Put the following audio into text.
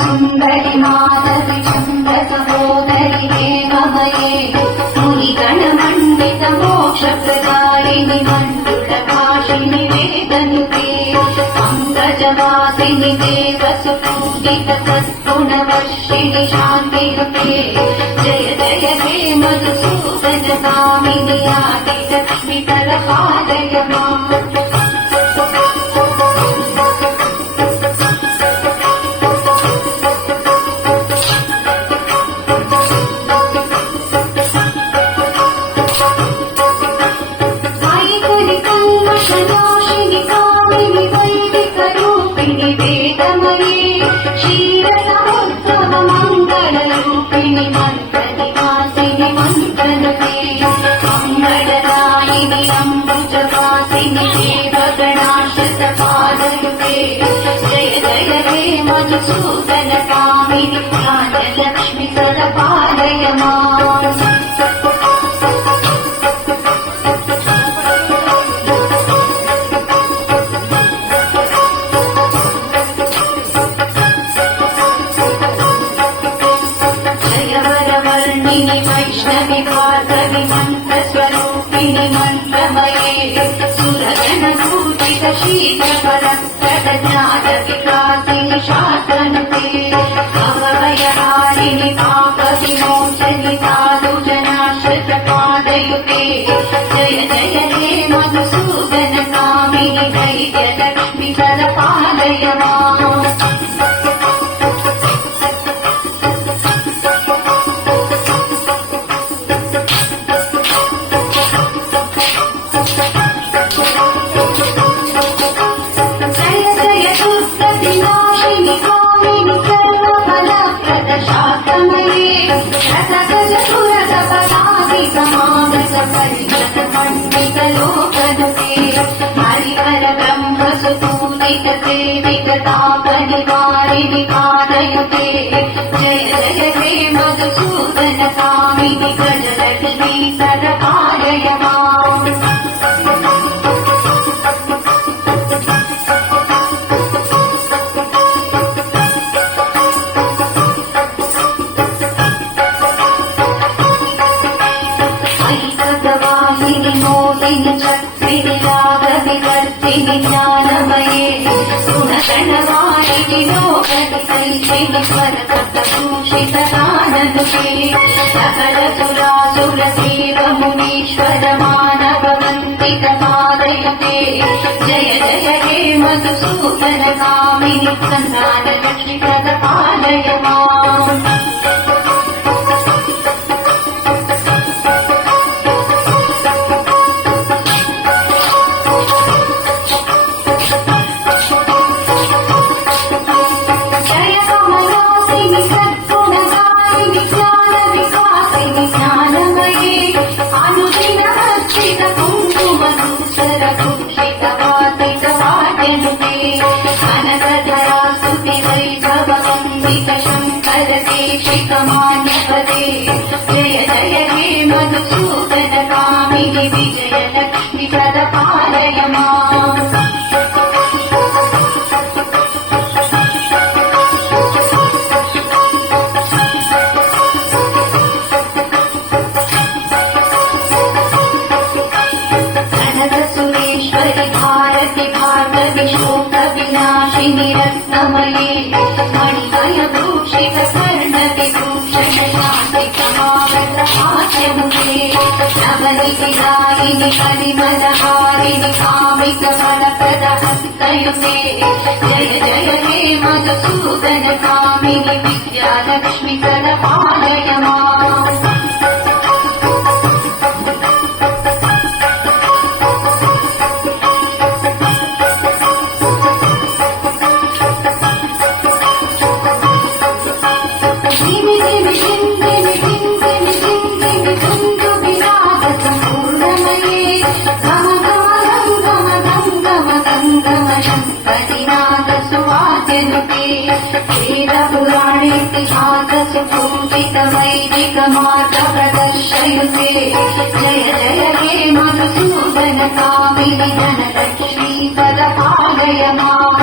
सुंदरी माधवी चंद्र सहोदरी देवमये मुनिगण मंडित मोक्ष प्रदायिनि मंजुल भाषिणि वेदनुते पंकजवासिनि देव सुपूजित सद्गुणवर्षिणि शान्तियुते जय जय हे मधुसूदन कामिनि आदिलक्ष्मि प्रपादय माम् मधुसूदन कामिनि राजलक्ष्मि सदपालय माम् जय वरवर्णिनि वैष्णवि भार्गवि मन्त्रस्वरूपिणि मन्त्रमये सुरगणपूजित शीतफलप्रद ज्ञानविकासिनि शासनुते भवभयहारिणि पापविमोचनि साधुजनाश्रितपादयुते जय जय हे मधुसूदन कामिनि धैर्यलक्ष्मि सदपालय माम् हरिवर ब्रह्म सुपूजित सेविकतापनिवारिणि पादयुते जय जय हे मधुसूदन कामिनि गजलक्ष्मि सदपालय माम् मोदिनि शक्तिनि रागविवर्तिनि ज्ञानमये गुणगणवारिणि लोकविसैषिणि स्वरसतभूषितदाननुते सकल सुरासुरसेव मुनीश्वर मानव वन्दितपादयुते जय जय हे मधुसूदन कामिनि सन्तानलक्ष्मि सदपालय माम् शङ्करदेशिकमान्यपदे जय जय हे मधुसूदन कामिनि विजयलक्ष्मि सदपालय माम् कनकसुरेश्वरि भारति भार्गवि शोकविनाशिनि रत्नमये मणिमयभूषित कर्णविभूषण शान्तिकमावृतहास्यमुखे नवनिधिदायिनि परिमलहारिणि कामिकफलप्रदहस्तयुते जय जय हे मधुसूदन कामिनि विद्यालक्ष्मि सदपालय माम् शङ्करिनाथसुवाद्यनु प्रदर्शयते वेदपुराणेतिहाससुपूजितवैदिकमार्ग प्रदर्शयते जय जय हे मधुसूदन कामिनि धनलक्ष्मी पदपालय माम्